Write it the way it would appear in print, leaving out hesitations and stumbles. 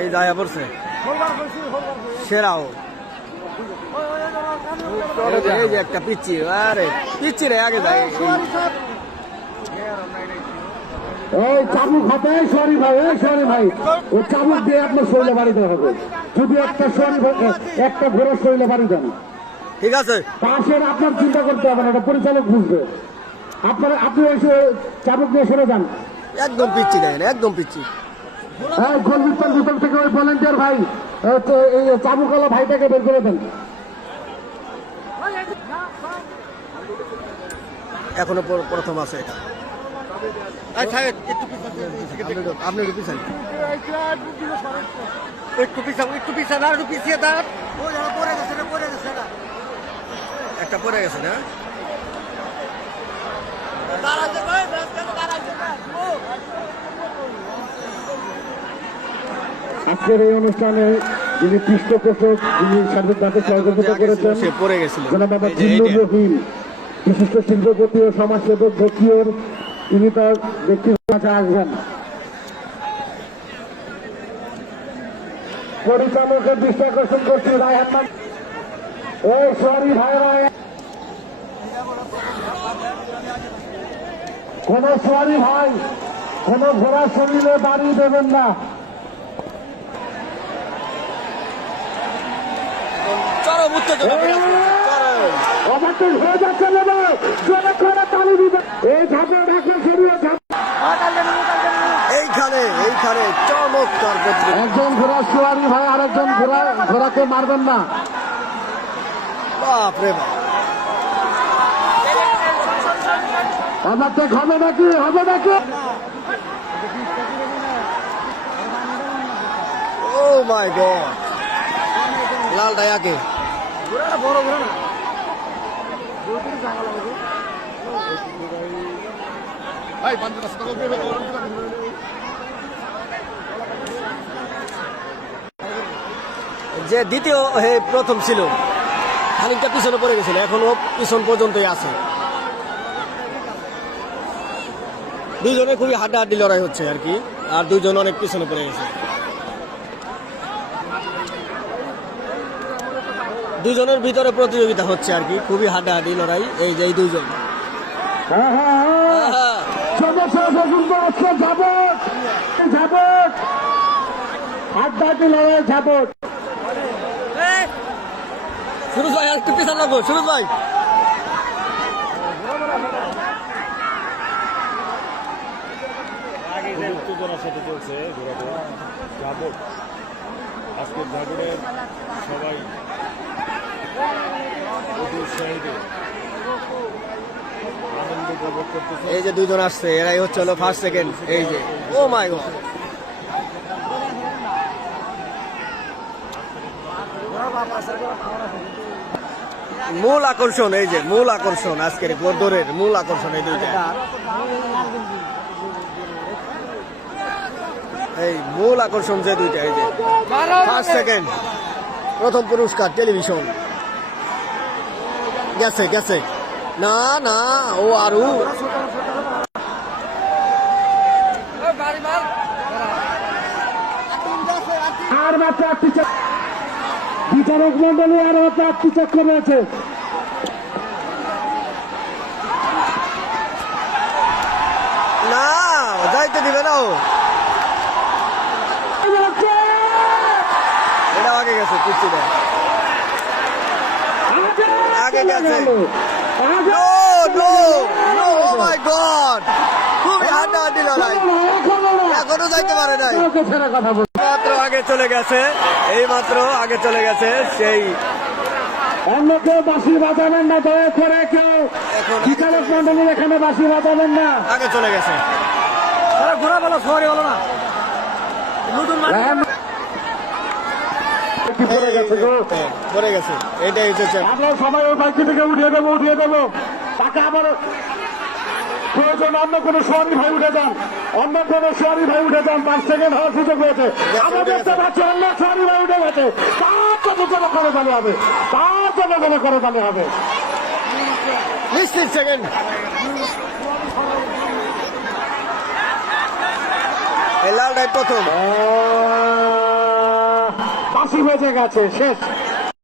এই দায়া পড়ছে সেরাও। এই যে একটা পিচ্ছি, আরে পিচ্ছি রে আগে যায়। এই চাবুক হাতে সরি ভাই, সরি ভাই, ও চাবুক দিয়ে আপনার শরীরে বাড়ি দেওয়া হবে। যদি একটা একটা ঘোড়ার শরীরে বাড়ি দেন, ঠিক আছে, পাশের আপনার চিন্তা করতে হবে না, এটা পরিচালক বুঝবে। আপনি এসে চাবুক দিয়ে সরে যান। একদম পিচ্ছি দেখেন, একদম পিচ্ছি। হ্যাঁ, গোলবিস্তার ভিতর থেকে ওই ভলেন্টিয়ার ভাই এই চাবুকালা ভাইটাকে বের করে দেন। এখনো প্রথম আছে এটা। আপনি একটু পিছান, একটু পিছান, আর একটু পিছিয়ে দাঁড়ান। একটা পড়ে গেছে না? আজকের এই অনুষ্ঠানে যিনি পৃষ্ঠপোষক, যিনি সার্বিকভাবে সহযোগিতা করেছেন, জনাব জিল্লুর রহিম, বিশিষ্ট শিল্পপতি ও সমাজসেবক বকিয়র, তিনি তার ব্যক্তিগত কাছে আসবেন। পরিচালকের দৃষ্টি আকর্ষণ করছি রায়হান। এই সরি ভাইরা, কোন সরি ভাই, কোন ঘোড়ার শরীরে বাড়ি দেবেন না। অবান্তর হয়ে যাচ্ছে না, জোরে করে তালি দিবে। এই ঝাঁপে রাখলে শরীরে এইখানে চমৎকার। একজন ঘোড়া সোয়ারি ভাই, আরেকজন ঘোড়াকে মারবেন না। বাপ রে বাপ, আমাদের হবে নাকি, হবে নাকি? ও মাই গড, লাল ডায়াকে বড় ঘোড়া না। যে দ্বিতীয় প্রথম ছিল, খানিকটা পিছনে পড়ে গেছিল, এখনো পিছন পর্যন্তই আছে। দুইজনে খুবই হাড্ডাহাড্ডি লড়াই হচ্ছে আর কি, আর দুইজন অনেক পিছনে পড়ে গেছে। দুইজনের ভিতরে প্রতিযোগিতা হচ্ছে আর কি, খুবই হাড্ডাহাড্ডি লড়াই। এই যে এই দুইজন, হাড্ডাহাড্ডি লড়াই ঝাপট। সুরজ ভাই একটু পিছন লাগবো, সুরজ ভাই। উত্তেজনার সাথে চলছে ঘোড়াটা ঝাপট। আজকের ঝাপটের সবাই উৎসাহিত, আনন্দ উপভোগ করতেছে। এই যে দুজন আসছে, এরাই হচ্ছে হলো ফার্স্ট সেকেন্ড। এই যে ও মাই গড, মূল আকর্ষণ, এই যে মূল আকর্ষণ আজকের দৌড়ের মূল আকর্ষণ এই দুইটা। এই মূল আকর্ষণ যে দুইটা, এই যে ফার্স্ট সেকেন্ড, প্রথম পুরস্কার টেলিভিশন। গেছে গেছে, না না, ও আরু আর মাত্র 8টি বিচারক মন্ডলী, আর মাত্র 8টি চক্কর রয়েছে। না, যাইতে দিবে না, ও এটা আগে গেছে, পিচ্ছি দেয় আগে গেছে। খুবই হাড্ডাহাড্ডি লড়াই, এখনো যাইতে পারে নাই, মাত্র আগে চলে গেছে, এই মাত্র আগে চলে গেছে। সেই অন্য কেউ বাঁশি বাজাবেন না, দয়া করে কেউ বিচারক মন্ডলীর এখানে বাঁশি বাজাবেন না, আগে চলে গেছে। ঘোরা বলো, সরি বলো না, নতুন পড়ে গেছে। এইটাই হচ্ছে, আমরা সবাই ওই বাইকটি থেকে উঠিয়ে দেবো। তাকে আবার প্রয়োজন অন্য কোনো সোয়ারি ভাই উঠে যান, 5 সেকেন্ড হওয়ার সুযোগ রয়েছে। আমরা দেখতে পাচ্ছি অন্য সোয়ারি ভাই উঠে গেছে, তার জন্য করে তালে হবে, নিশ্চিত সেকেন্ড। এই লাল ডাই প্রথম। বাঁশি বেজে গেছে শেষ